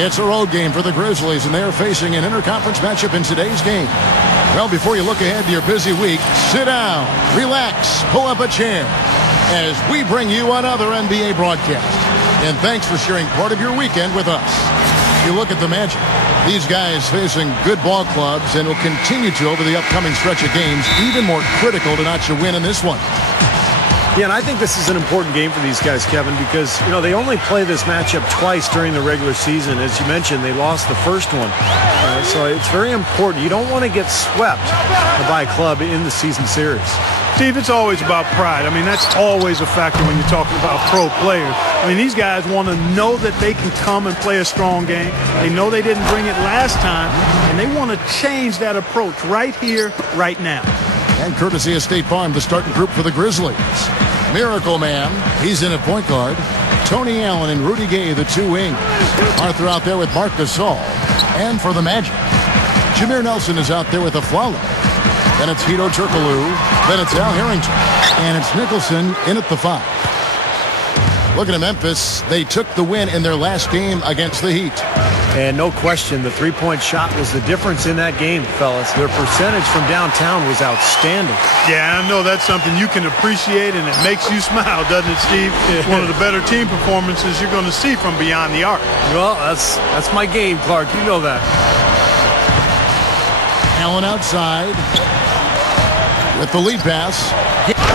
It's a road game for the Grizzlies, and they're facing an interconference matchup in today's game. Well, before you look ahead to your busy week, sit down, relax, pull up a chair as we bring you another NBA broadcast. And thanks for sharing part of your weekend with us. You look at the Magic. These guys facing good ball clubs and will continue to over the upcoming stretch of games, even more critical to notch a win in this one. Yeah, and I think this is an important game for these guys, Kevin, because, you know, they only play this matchup twice during the regular season. As you mentioned, they lost the first one. So it's very important. You don't want to get swept by a club in the season series. Steve, it's always about pride. I mean, that's always a factor when you're talking about pro players. I mean, these guys want to know that they can come and play a strong game. They know they didn't bring it last time, and they want to change that approach right here, right now. And courtesy of State Farm, the starting group for the Grizzlies. Miracle Man, he's in at point guard. Tony Allen and Rudy Gay, the two wings. Arthur out there with Marc Gasol. And for the Magic, Jameer Nelson is out there with Aflalo. Then it's Hedo Turkoglu. Then it's Al Harrington. And it's Nicholson in at the 5. Looking at Memphis, they took the win in their last game against the Heat. And no question, the three-point shot was the difference in that game, fellas. Their percentage from downtown was outstanding. Yeah, I know that's something you can appreciate, and it makes you smile, doesn't it, Steve? It's one of the better team performances you're going to see from beyond the arc. Well, that's my game, Clark. You know that. Allen outside with the lead pass.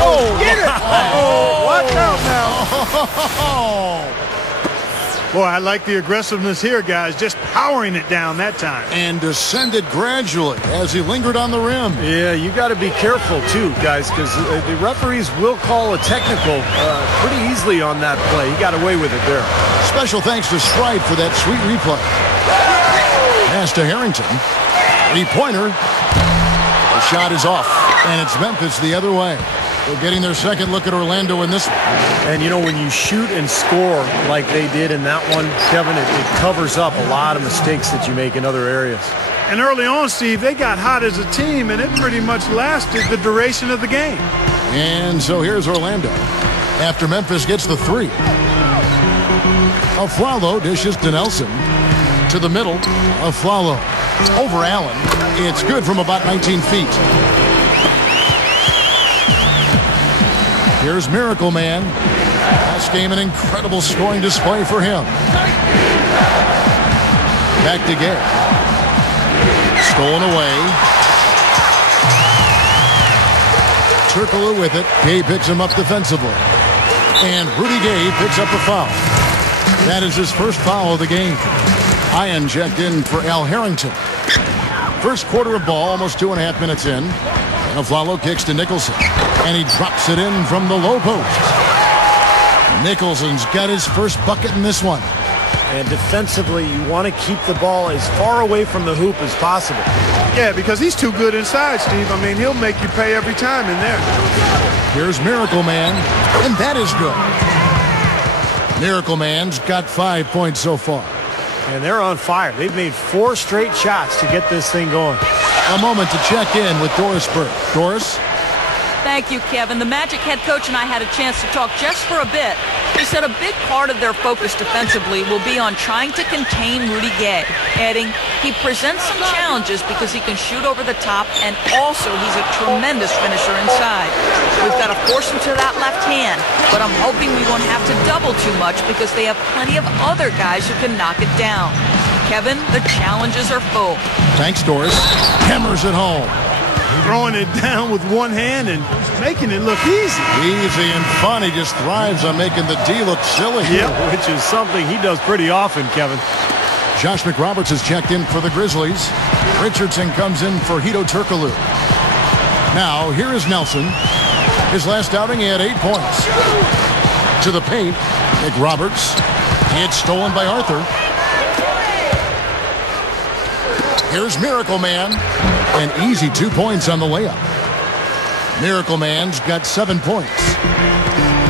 Oh, get it! Oh, watch out now. Boy, I like the aggressiveness here, guys. Just powering it down that time. And descended gradually as he lingered on the rim. Yeah, you got to be careful, too, guys, because the referees will call a technical pretty easily on that play. He got away with it there. Special thanks to Stride for that sweet replay. Pass to Harrington. 3-pointer. The shot is off, and it's Memphis the other way. They're getting their second look at Orlando in this one. And, you know, when you shoot and score like they did in that one, Kevin, it covers up a lot of mistakes that you make in other areas. And early on, Steve, they got hot as a team, and it pretty much lasted the duration of the game. And so here's Orlando after Memphis gets the 3. Aflalo dishes to Nelson. To the middle, Aflalo. Over Allen. It's good from about 19 feet. Here's Miracle Man. Last game, an incredible scoring display for him. Back to Gay. Stolen away. Turkoglu with it. Gay picks him up defensively. And Rudy Gay picks up a foul. That is his first foul of the game. Ian checked in for Al Harrington. First quarter of ball, almost 2.5 minutes in. And Aflalo kicks to Nicholson. And he drops it in from the low post. Nicholson's got his first bucket in this one. And defensively, you want to keep the ball as far away from the hoop as possible. Yeah, because he's too good inside, Steve. I mean, he'll make you pay every time in there. Here's Miracle Man, and that is good. Miracle Man's got 5 points so far. And they're on fire. They've made 4 straight shots to get this thing going. A moment to check in with Doris Burke. Doris? Thank you, Kevin. The Magic head coach and I had a chance to talk just for a bit. He said a big part of their focus defensively will be on trying to contain Rudy Gay, adding, he presents some challenges because he can shoot over the top, and also he's a tremendous finisher inside. We've got to force him to that left hand, but I'm hoping we won't have to double too much because they have plenty of other guys who can knock it down. Kevin, the challenges are full. Thanks, Doris. Hammers it home. Throwing it down with one hand and making it look easy. Easy and fun. He just thrives on making the D look silly. Yeah, which is something he does pretty often, Kevin. Josh McRoberts has checked in for the Grizzlies. Richardson comes in for Hedo Turkoglu. Now, here is Nelson. His last outing, he had 8 points. To the paint, McRoberts. It's stolen by Arthur. Here's Miracle Man. An easy 2 points on the layup. Miracle Man's got 7 points.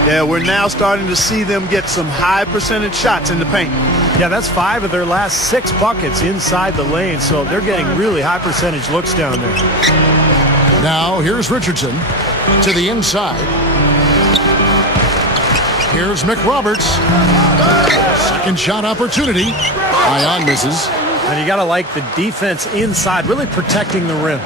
Yeah, we're now starting to see them get some high percentage shots in the paint. Yeah, that's 5 of their last 6 buckets inside the lane, so they're getting really high percentage looks down there. Now, here's Richardson to the inside. Here's McRoberts. Second shot opportunity. High on, misses. And you got to like the defense inside, really protecting the rim.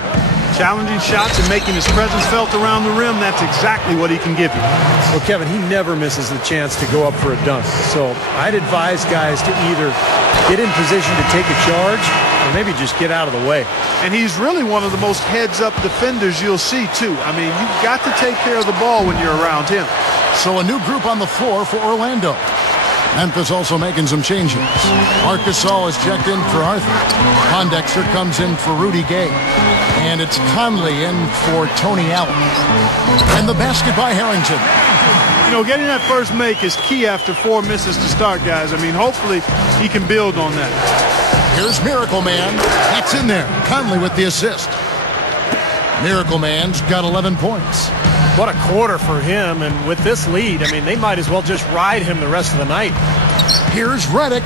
Challenging shots and making his presence felt around the rim, that's exactly what he can give you. Well, Kevin, he never misses the chance to go up for a dunk. So I'd advise guys to either get in position to take a charge or maybe just get out of the way. And he's really one of the most heads-up defenders you'll see, too. I mean, you've got to take care of the ball when you're around him. So a new group on the floor for Orlando. Memphis also making some changes. Marc Gasol is checked in for Arthur. Pondexter comes in for Rudy Gay. And it's Conley in for Tony Allen. And the basket by Harrington. You know, getting that first make is key after 4 misses to start, guys. I mean, hopefully he can build on that. Here's Miracle Man. That's in there. Conley with the assist. Miracle Man's got 11 points. What a quarter for him, and with this lead, I mean, they might as well just ride him the rest of the night. Here's Redick.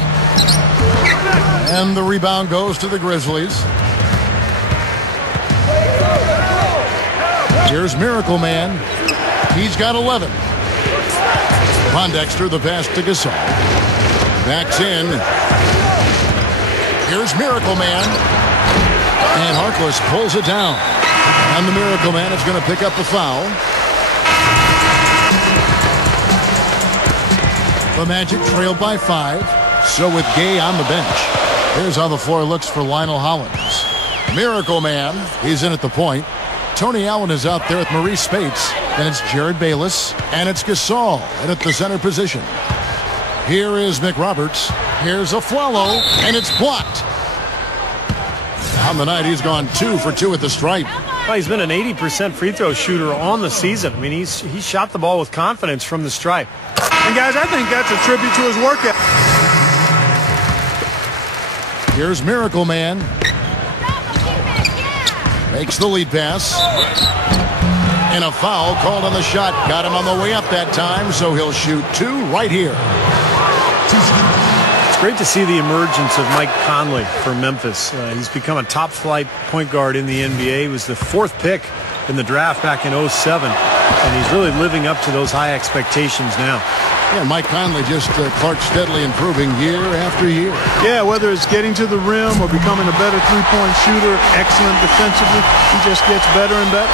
And the rebound goes to the Grizzlies. Here's Miracle Man. He's got 11. Pondexter, the pass to Gasol. Backs in. Here's Miracle Man. And Harkless pulls it down. And the Miracle Man is going to pick up the foul. The Magic trailed by 5. So with Gay on the bench. Here's how the floor looks for Lionel Hollins. Miracle Man, he's in at the point. Tony Allen is out there with Maurice Spates. Then it's Jared Bayless. And it's Gasol at the center position. Here is McRoberts. Here's Afflalo. And it's blocked. On the night, he's gone 2 for 2 at the stripe. Well, he's been an 80% free throw shooter on the season. I mean, he shot the ball with confidence from the stripe. And, guys, I think that's a tribute to his work ethic. Here's Miracle Man. Makes the lead pass. And a foul called on the shot. Got him on the way up that time, so he'll shoot 2 right here. It's great to see the emergence of Mike Conley for Memphis. He's become a top-flight point guard in the NBA. He was the 4th pick in the draft back in 2007. And he's really living up to those high expectations now. Yeah, Mike Conley just Clark steadily improving year after year. Yeah, whether it's getting to the rim or becoming a better three-point shooter, excellent defensively, he just gets better and better.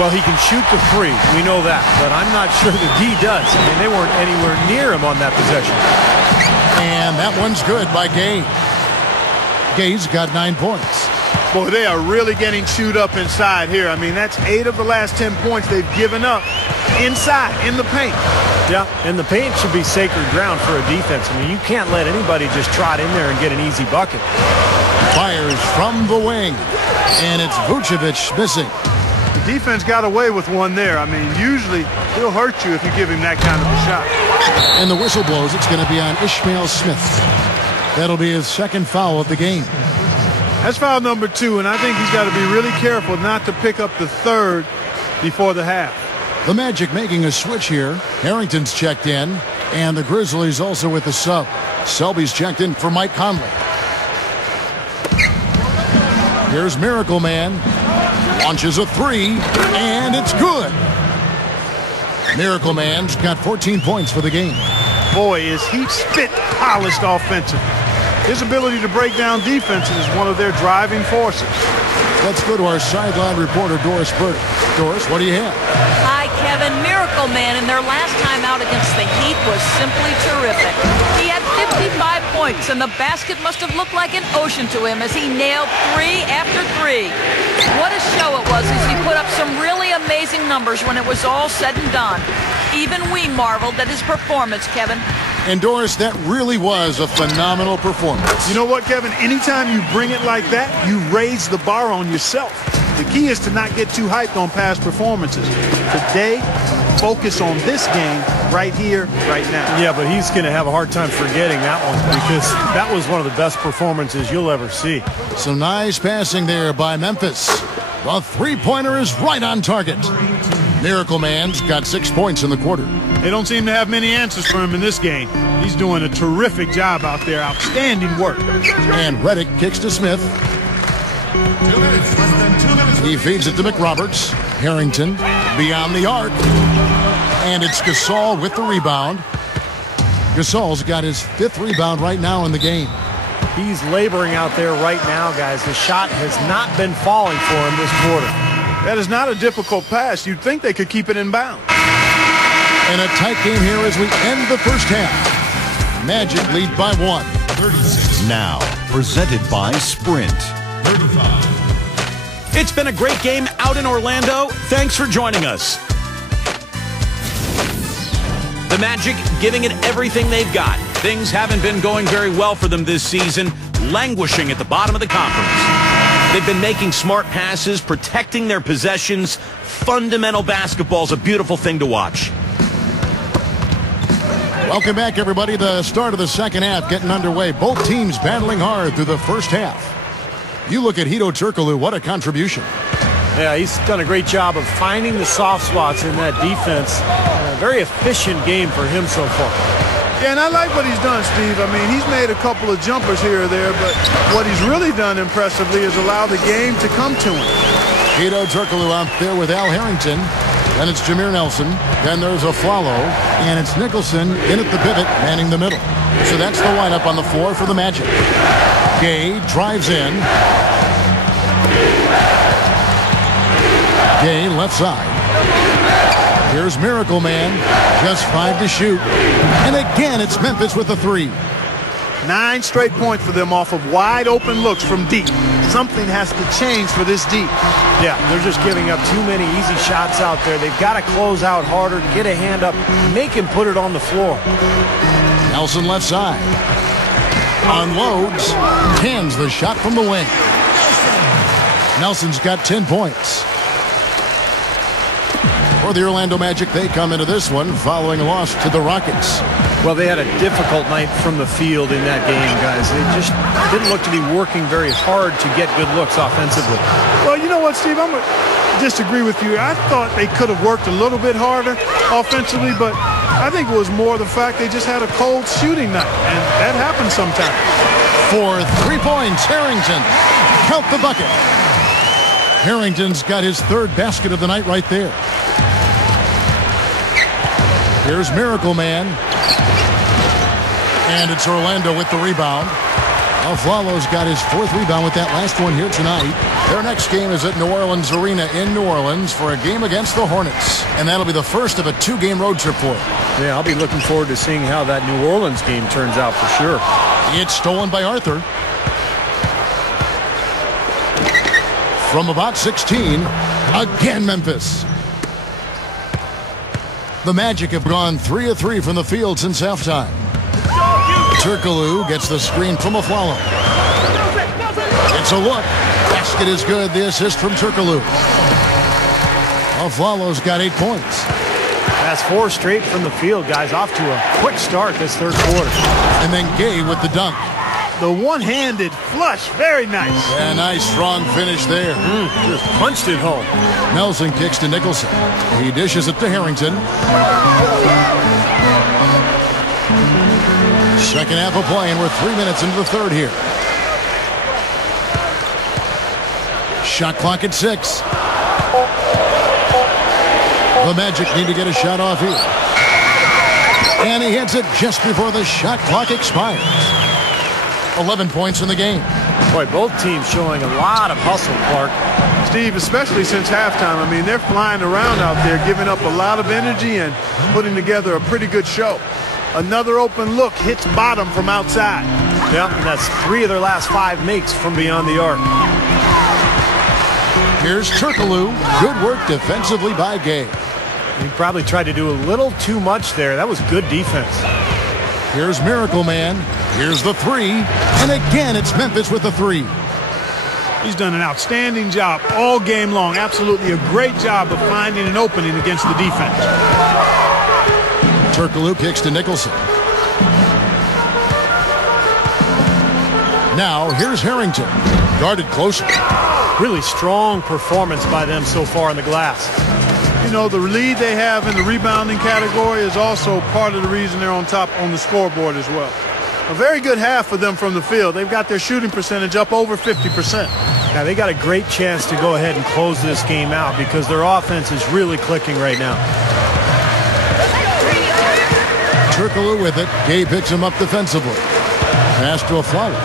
Well, he can shoot the free. We know that. But I'm not sure that he does. I mean, they weren't anywhere near him on that possession. And that one's good by Gay. Gay's got 9 points. Boy, they are really getting chewed up inside here. I mean, that's 8 of the last 10 points they've given up inside, in the paint. Yeah, and the paint should be sacred ground for a defense. I mean, you can't let anybody just trot in there and get an easy bucket. Fires from the wing. And it's Vucevic missing. The defense got away with one there. I mean, usually he'll hurt you if you give him that kind of a shot. And the whistle blows. It's going to be on Ishmael Smith. That'll be his 2nd foul of the game. That's foul number 2, and I think he's got to be really careful not to pick up the 3rd before the half. The Magic making a switch here. Harrington's checked in, and the Grizzlies also with the sub. Selby's checked in for Mike Conley. Here's Miracle Man. Launches a 3, and it's good. Miracle Man's got 14 points for the game. Boy, is he spit polished offensively. His ability to break down defenses is one of their driving forces. Let's go to our sideline reporter, Doris Burke. Doris, what do you have? Hi, Kevin. Miracle Man in their last time out against the Heat was simply terrific. He had 55 points, and the basket must have looked like an ocean to him as he nailed 3 after 3. What a show it was as he put up some really amazing numbers when it was all said and done. Even we marveled at his performance, Kevin. And Doris, that really was a phenomenal performance. You know what, Kevin? Anytime you bring it like that, you raise the bar on yourself. The key is to not get too hyped on past performances. Today, focus on this game right here, right now. Yeah, but he's going to have a hard time forgetting that one because that was one of the best performances you'll ever see. Some nice passing there by Memphis. The three-pointer is right on target. Miracle Man's got 6 points in the quarter. They don't seem to have many answers for him in this game. He's doing a terrific job out there. Outstanding work. And Redick kicks to Smith. 2 minutes, less than 2 minutes. He feeds it to McRoberts. Harrington beyond the arc. And it's Gasol with the rebound. Gasol's got his 5th rebound right now in the game. He's laboring out there right now, guys. The shot has not been falling for him this quarter. That is not a difficult pass. You'd think they could keep it in bounds. And a tight game here as we end the first half. Magic lead by 1. 36. Now, presented by Sprint. 35. It's been a great game out in Orlando. Thanks for joining us. The Magic giving it everything they've got. Things haven't been going very well for them this season, languishing at the bottom of the conference. They've been making smart passes, protecting their possessions. Fundamental basketball is a beautiful thing to watch. Welcome back, everybody. The start of the second half getting underway. Both teams battling hard through the first half. You look at Hedo Turkoglu, what a contribution. Yeah, he's done a great job of finding the soft spots in that defense. A very efficient game for him so far. Yeah, and I like what he's done, Steve. I mean, he's made a couple of jumpers here or there, but what he's really done impressively is allow the game to come to him. Hedo Turkoglu out there with Al Harrington. Then it's Jameer Nelson. Then there's Aflalo. And it's Nicholson in at the pivot, manning the middle. So that's the lineup on the floor for the Magic. Gay drives in. Gay left side. Here's Miracle Man. Just 5 to shoot. And again, it's Memphis with the 3. 9 straight points for them off of wide open looks from deep. Something has to change for this deep. Yeah, they're just giving up too many easy shots out there. They've got to close out harder, get a hand up, make him put it on the floor. Nelson left side. Unloads. Hands the shot from the wing. Nelson's got 10 points. For the Orlando Magic, they come into this one following a loss to the Rockets. Well, they had a difficult night from the field in that game, guys. They just didn't look to be working very hard to get good looks offensively. Well, you know what, Steve? I'm going to disagree with you. I thought they could have worked a little bit harder offensively, but I think it was more the fact they just had a cold shooting night, and that happens sometimes. For 3 points, Harrington. Count the bucket. Harrington's got his 3rd basket of the night right there. Here's Miracle Man. And it's Orlando with the rebound. Aflalo's got his 4th rebound with that last one here tonight. Their next game is at New Orleans Arena in New Orleans for a game against the Hornets. And that'll be the first of a 2-game road trip for them. Yeah, I'll be looking forward to seeing how that New Orleans game turns out for sure. It's stolen by Arthur. From about 16, again Memphis. The Magic have gone 3 of 3 from the field since halftime. Turkoglu gets the screen from Aflalo. It's a look. Basket is good. The assist from Turkoglu. Aflalo's got 8 points. That's 4 straight from the field, guys. Off to a quick start this third quarter. And then Gay with the dunk. The one-handed flush. Very nice. A nice strong finish there. Just punched it home. Nelson kicks to Nicholson. He dishes it to Harrington. Second half of play, and we're 3 minutes into the third here. Shot clock at 6. The Magic need to get a shot off here. And he hits it just before the shot clock expires. 11 points in the game. Boy, both teams showing a lot of hustle, Clark. Steve, especially since halftime. I mean, they're flying around out there, giving up a lot of energy and putting together a pretty good show. Another open look hits bottom from outside. Yeah, and that's 3 of their last 5 makes from beyond the arc. Here's Turkoglu. Good work defensively by Gay. He probably tried to do a little too much there. That was good defense. Here's Miracle Man. Here's the 3. And again, it's Memphis with the 3. He's done an outstanding job all game long. Absolutely a great job of finding an opening against the defense. Turkoglu kicks to Nicholson. Now, here's Harrington. Guarded closely. Really strong performance by them so far in the glass. You know, the lead they have in the rebounding category is also part of the reason they're on top on the scoreboard as well. A very good half for them from the field. They've got their shooting percentage up over 50%. Now, they got a great chance to go ahead and close this game out because their offense is really clicking right now. Turkoglu with it. Gay picks him up defensively. Pass to Aflalo.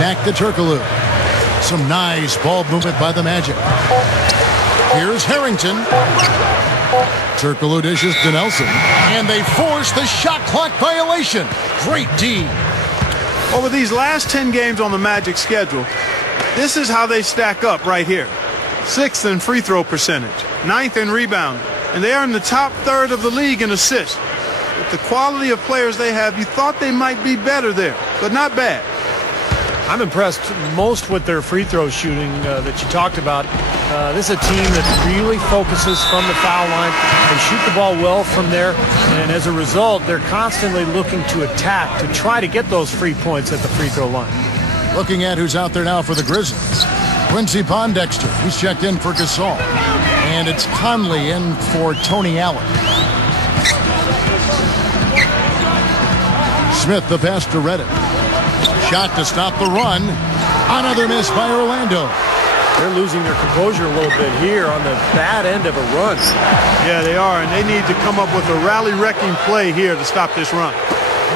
Back to Turkoglu. Some nice ball movement by the Magic. Here's Harrington. Turkoglu dishes to Nelson. And they force the shot clock violation. Great D. Over these last 10 games on the Magic schedule, this is how they stack up right here. 6th in free throw percentage, 9th in rebound, and they are in the top third of the league in assists. With the quality of players they have, you thought they might be better there, but not bad. I'm impressed most with their free throw shooting that you talked about. This is a team that really focuses from the foul line. They shoot the ball well from there, and as a result, they're constantly looking to attack to try to get those free points at the free throw line. Looking at who's out there now for the Grizzlies. Quincy Pondexter, he's checked in for Gasol. And it's Conley in for Tony Allen. Smith, the pass to Reddick. Shot to stop the run. Another miss by Orlando. They're losing their composure a little bit here on the bad end of a run. Yeah, they are, and they need to come up with a rally-wrecking play here to stop this run.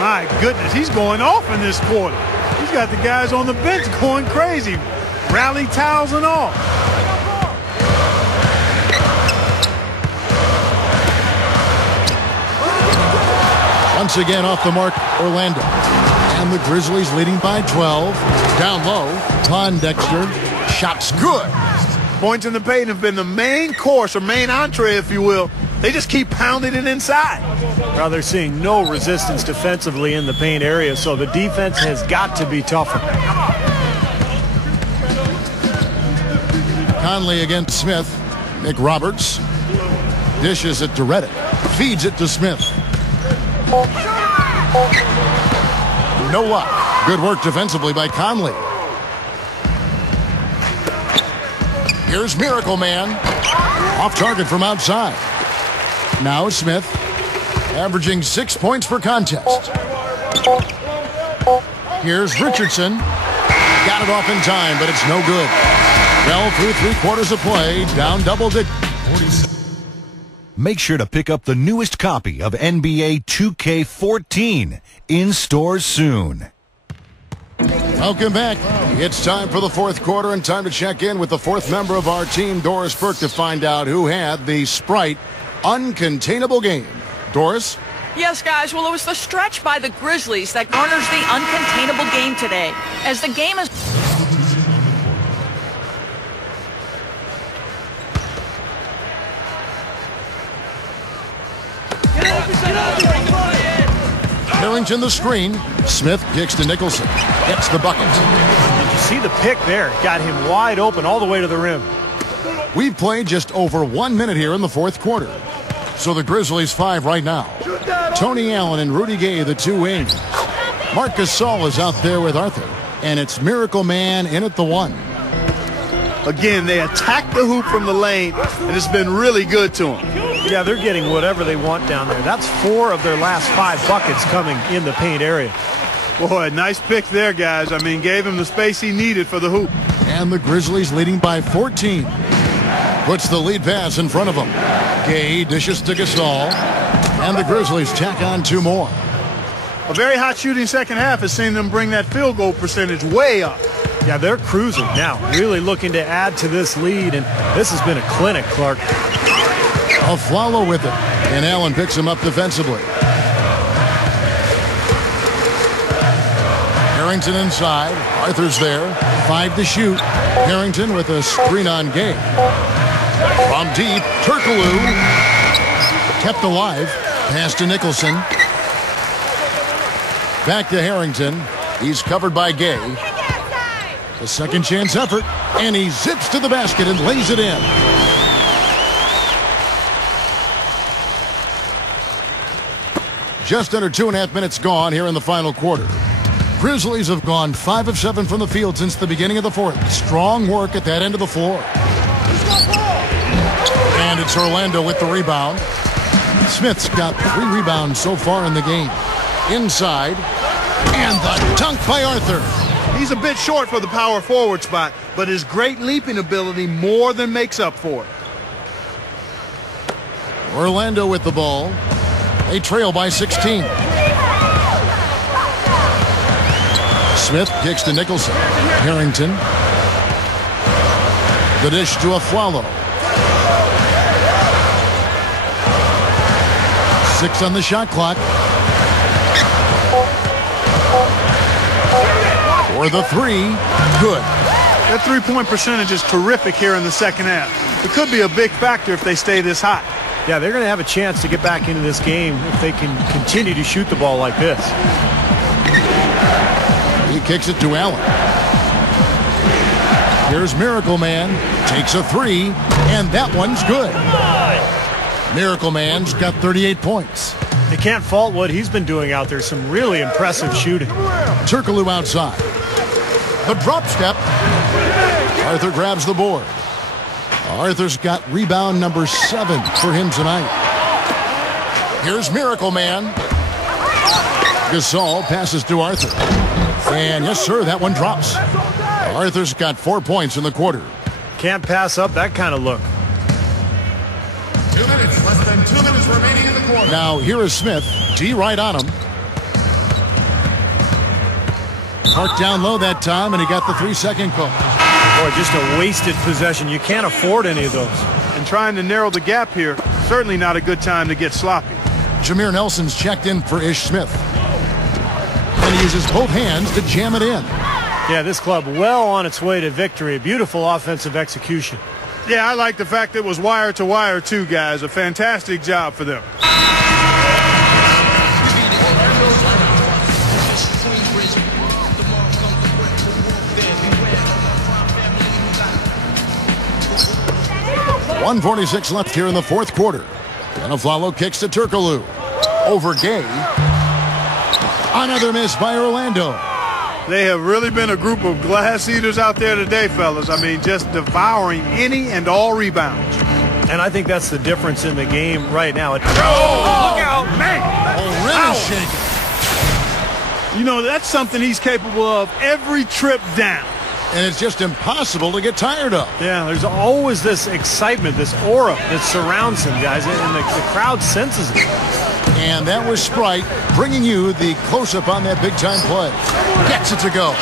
My goodness, he's going off in this quarter. He's got the guys on the bench going crazy. Rally towels and all. Once again off the mark, Orlando. And the Grizzlies leading by 12. Down low, Pondexter. Shot's good. Points in the paint have been the main course, or main entree, if you will. They just keep pounding it inside. Well, they're seeing no resistance defensively in the paint area, so the defense has got to be tougher. Conley against Smith. Nick Roberts dishes it to Reddick. Feeds it to Smith. No luck. Good work defensively by Conley. Here's Miracle Man. Off target from outside. Now Smith, averaging 6 points per contest. Here's Richardson. Got it off in time, but it's no good. Well, through 3/4 of play, down double digits. Make sure to pick up the newest copy of NBA 2K14 in stores soon. Welcome back. It's time for the fourth quarter and time to check in with the fourth member of our team, Doris Burke, to find out who had the Sprite uncontainable game. Doris? Yes, guys. Well, it was the stretch by the Grizzlies that garners the uncontainable game today. As the game is... Harrington the screen. Smith kicks to Nicholson. Gets the bucket. Did you see the pick there? Got him wide open all the way to the rim. We've played just over 1 minute here in the fourth quarter. So the Grizzlies 5 right now. Tony Allen and Rudy Gay, the two wings. Marc Gasol is out there with Arthur. And it's Miracle Man in at the 1. Again, they attack the hoop from the lane, and it's been really good to them. Yeah, they're getting whatever they want down there. That's 4 of their last 5 buckets coming in the paint area. Boy, nice pick there, guys. I mean, gave him the space he needed for the hoop. And the Grizzlies leading by 14. Puts the lead pass in front of him. Gay dishes to Gasol. And the Grizzlies tack on 2 more. A very hot shooting second half has seen them bring that field goal percentage way up. Yeah, they're cruising now, really looking to add to this lead, and this has been a clinic, Clark. Aflalo with it, and Allen picks him up defensively. Harrington inside. Arthur's there. 5 to shoot. Harrington with a screen on Gay. From deep, Turkoglu. Kept alive. Pass to Nicholson. Back to Harrington. He's covered by Gay. A second chance effort, and he zips to the basket and lays it in. Just under 2.5 minutes gone here in the final quarter. Grizzlies have gone 5 of 7 from the field since the beginning of the fourth. Strong work at that end of the floor. And it's Orlando with the rebound. Smith's got 3 rebounds so far in the game. Inside, and the dunk by Arthur. He's a bit short for the power forward spot, but his great leaping ability more than makes up for it. Orlando with the ball. They trail by 16. Smith kicks to Nicholson. Harrington. The dish to Aflalo. 6 on the shot clock. For the 3, good. That three-point percentage is terrific here in the second half. It could be a big factor if they stay this hot. Yeah, they're going to have a chance to get back into this game if they can continue to shoot the ball like this. He kicks it to Allen. Here's Miracle Man. Takes a 3, and that one's good. Miracle Man's got 38 points. They can't fault what he's been doing out there. Some really impressive shooting. Turkoglu outside. The drop step. Arthur grabs the board. Arthur's got rebound number 7 for him tonight. Here's Miracle Man. Gasol passes to Arthur. And yes, sir, that one drops. Arthur's got 4 points in the quarter. Can't pass up that kind of look. 2 minutes, less than 2 minutes remaining in the quarter. Now here is Smith. D right on him. Parked down low that time, and he got the 3-second call. Boy, just a wasted possession. You can't afford any of those. And trying to narrow the gap here, certainly not a good time to get sloppy. Jameer Nelson's checked in for Ish Smith. And he uses both hands to jam it in. Yeah, this club well on its way to victory. Beautiful offensive execution. Yeah, I like the fact it was wire to wire too, guys. A fantastic job for them. .146 left here in the fourth quarter. And Aflalo kicks to Turkoglu. Over Gay. Another miss by Orlando. They have really been a group of glass eaters out there today, fellas. I mean, just devouring any and all rebounds. And I think that's the difference in the game right now. Look out, man! Really shaking. You know, that's something he's capable of every trip down. And it's just impossible to get tired of. Yeah, there's always this excitement, this aura that surrounds him, guys, and the crowd senses it. And that was Sprite bringing you the close-up on that big-time play. Gets it to go.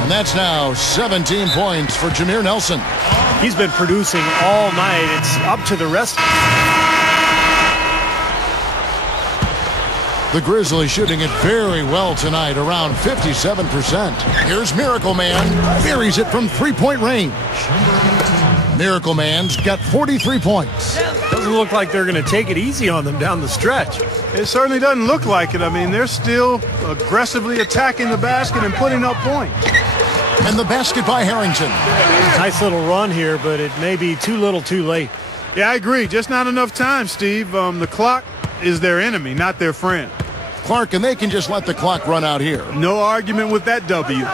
And that's now 17 points for Jameer Nelson. He's been producing all night. It's up to the rest. The Grizzlies shooting it very well tonight, around 57%. Here's Miracle Man. Buries it from three-point range. Miracle Man's got 43 points. Doesn't look like they're going to take it easy on them down the stretch. It certainly doesn't look like it. I mean, they're still aggressively attacking the basket and putting up points. And the basket by Harrington. Nice little run here, but it may be too little too late. Yeah, I agree. Just not enough time, Steve. The clock is their enemy, not their friend. Clark, and they can just let the clock run out here. No argument with that W.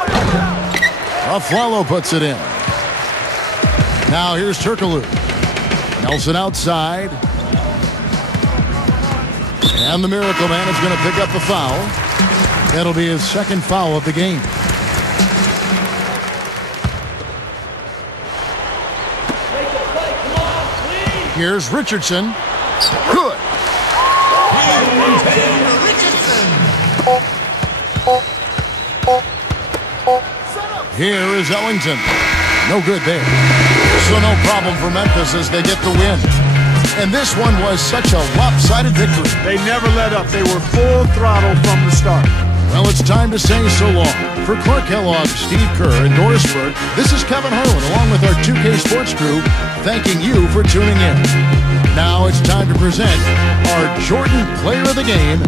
Aflalo puts it in. Now here's Turkoglu. Nelson outside. And the Miracle Man is going to pick up the foul. That'll be his second foul of the game. Here's Richardson. Good. Here is Ellington. No good there. So no problem for Memphis as they get the win. And this one was such a lopsided victory. They never let up. They were full throttle from the start. Well, it's time to say so long. For Clark Kellogg, Steve Kerr, and Doris Burke, this is Kevin Harlan along with our 2K Sports crew thanking you for tuning in. Now it's time to present our Jordan Player of the Game.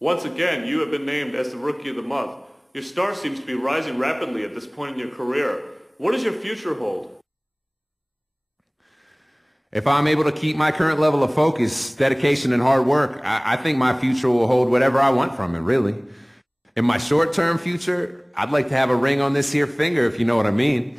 Once again, you have been named as the Rookie of the Month. Your star seems to be rising rapidly at this point in your career. What does your future hold? If I'm able to keep my current level of focus, dedication, and hard work, I think my future will hold whatever I want from it, really. In my short-term future, I'd like to have a ring on this here finger, if you know what I mean.